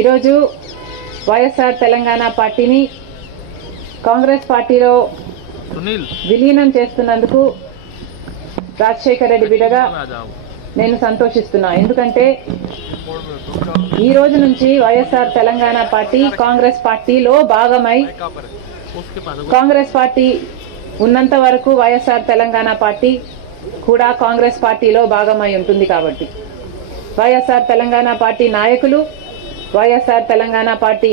ఈరోజు వైఎస్ఆర్ తెలంగాణ పార్టీని కాంగ్రెస్ పార్టీలో విలీనం చేస్తున్నందుకు రాజశేఖర్ రెడ్డి బిడ్డగా నేను సంతోషిస్తున్నా. ఎందుకంటే ఈ రోజు నుంచి వైఎస్ఆర్ తెలంగాణ పార్టీ కాంగ్రెస్ పార్టీలో భాగమై, కాంగ్రెస్ పార్టీ ఉన్నంత వరకు వైఎస్ఆర్ తెలంగాణ పార్టీ కూడా కాంగ్రెస్ పార్టీలో భాగమై ఉంటుంది. కాబట్టి వైఎస్ఆర్ తెలంగాణ పార్టీ నాయకులు, వైఎస్ఆర్ తెలంగాణ పార్టీ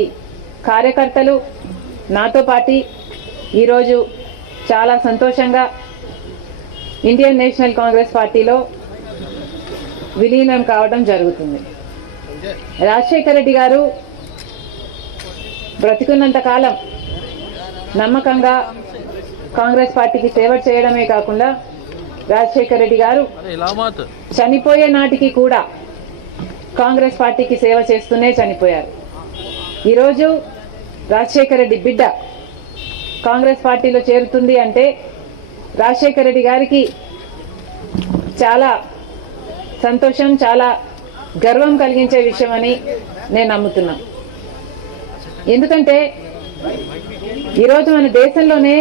కార్యకర్తలు నాతో పాటు ఈరోజు చాలా సంతోషంగా ఇండియన్ నేషనల్ కాంగ్రెస్ పార్టీలో విలీనం కావడం జరుగుతుంది. రాజశేఖర్ రెడ్డి గారు బ్రతికున్నంత కాలం నమ్మకంగా కాంగ్రెస్ పార్టీకి సేవ చేయడమే కాకుండా రాజశేఖర్ రెడ్డి గారు చనిపోయే నాటికి కూడా కాంగ్రెస్ పార్టీకి సేవ చేస్తూనే చనిపోయారు. ఈరోజు రాజశేఖర్ రెడ్డి బిడ్డ కాంగ్రెస్ పార్టీలో చేరుతుంది అంటే రాజశేఖర్ రెడ్డి గారికి చాలా సంతోషం, చాలా గర్వం కలిగించే విషయం అని నేను నమ్ముతున్నా. ఎందుకంటే ఈరోజు మన దేశంలోనే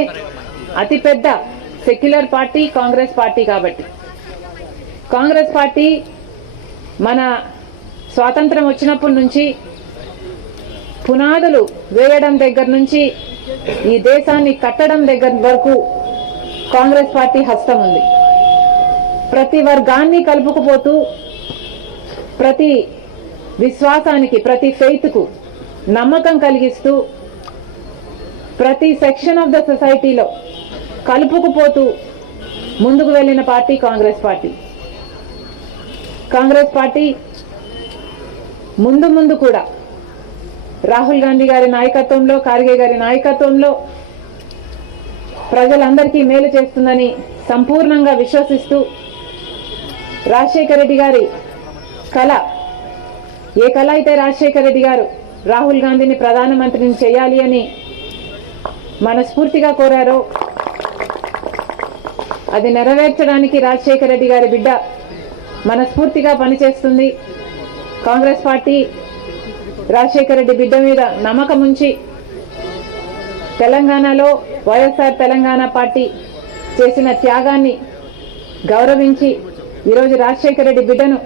అతిపెద్ద సెక్యులర్ పార్టీ కాంగ్రెస్ పార్టీ. కాబట్టి కాంగ్రెస్ పార్టీ మన స్వాతంత్రం వచ్చినప్పటి నుంచి పునాదులు వేయడం దగ్గర నుంచి ఈ దేశాన్ని కట్టడం దగ్గర వరకు కాంగ్రెస్ పార్టీ హస్తం ఉంది. ప్రతి వర్గాన్ని కలుపుకుపోతూ, ప్రతి విశ్వాసానికి, ప్రతి ఫెయిత్కు నమ్మకం కలిగిస్తూ, ప్రతి సెక్షన్ ఆఫ్ ద సొసైటీలో కలుపుకుపోతూ ముందుకు వెళ్ళిన party Congress party. Congress party ముందు కూడా రాహుల్ గాంధీ గారి నాయకత్వంలో, ఖార్గే గారి నాయకత్వంలో ప్రజలందరికీ మేలు చేస్తుందని సంపూర్ణంగా విశ్వసిస్తూ, రాజశేఖర్ రెడ్డి గారి కళ, ఏ కళ అయితే రాజశేఖర్ రెడ్డి గారు రాహుల్ గాంధీని ప్రధానమంత్రిని చేయాలి అని మనస్ఫూర్తిగా కోరారో అది నెరవేర్చడానికి రాజశేఖర్ రెడ్డి గారి బిడ్డ మనస్ఫూర్తిగా పనిచేస్తుంది. కాంగ్రెస్ పార్టీ రాజశేఖర్ రెడ్డి బిడ్డ మీద నమ్మకం ఉంచి తెలంగాణలో వైఎస్ఆర్ తెలంగాణ పార్టీ చేసిన త్యాగాన్ని గౌరవించి ఈరోజు రాజశేఖర్ రెడ్డి బిడ్డను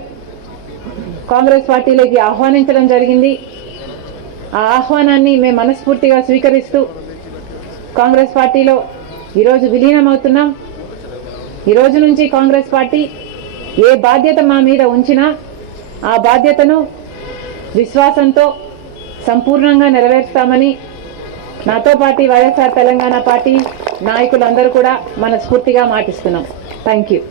కాంగ్రెస్ పార్టీలోకి ఆహ్వానించడం జరిగింది. ఆ ఆహ్వానాన్ని మేము మనస్ఫూర్తిగా స్వీకరిస్తూ కాంగ్రెస్ పార్టీలో ఈరోజు విలీనమవుతున్నాం. ఈరోజు నుంచి కాంగ్రెస్ పార్టీ ఏ బాధ్యత మా మీద ఉంచినా ఆ బాధ్యతను విశ్వాసంతో సంపూర్ణంగా నెరవేర్స్తామని నాతో పాటు వైఎస్ఆర్ తెలంగాణ పార్టీ నాయకులందరూ కూడా మనస్ఫూర్తిగా మాటిస్తున్నాం. Thank you.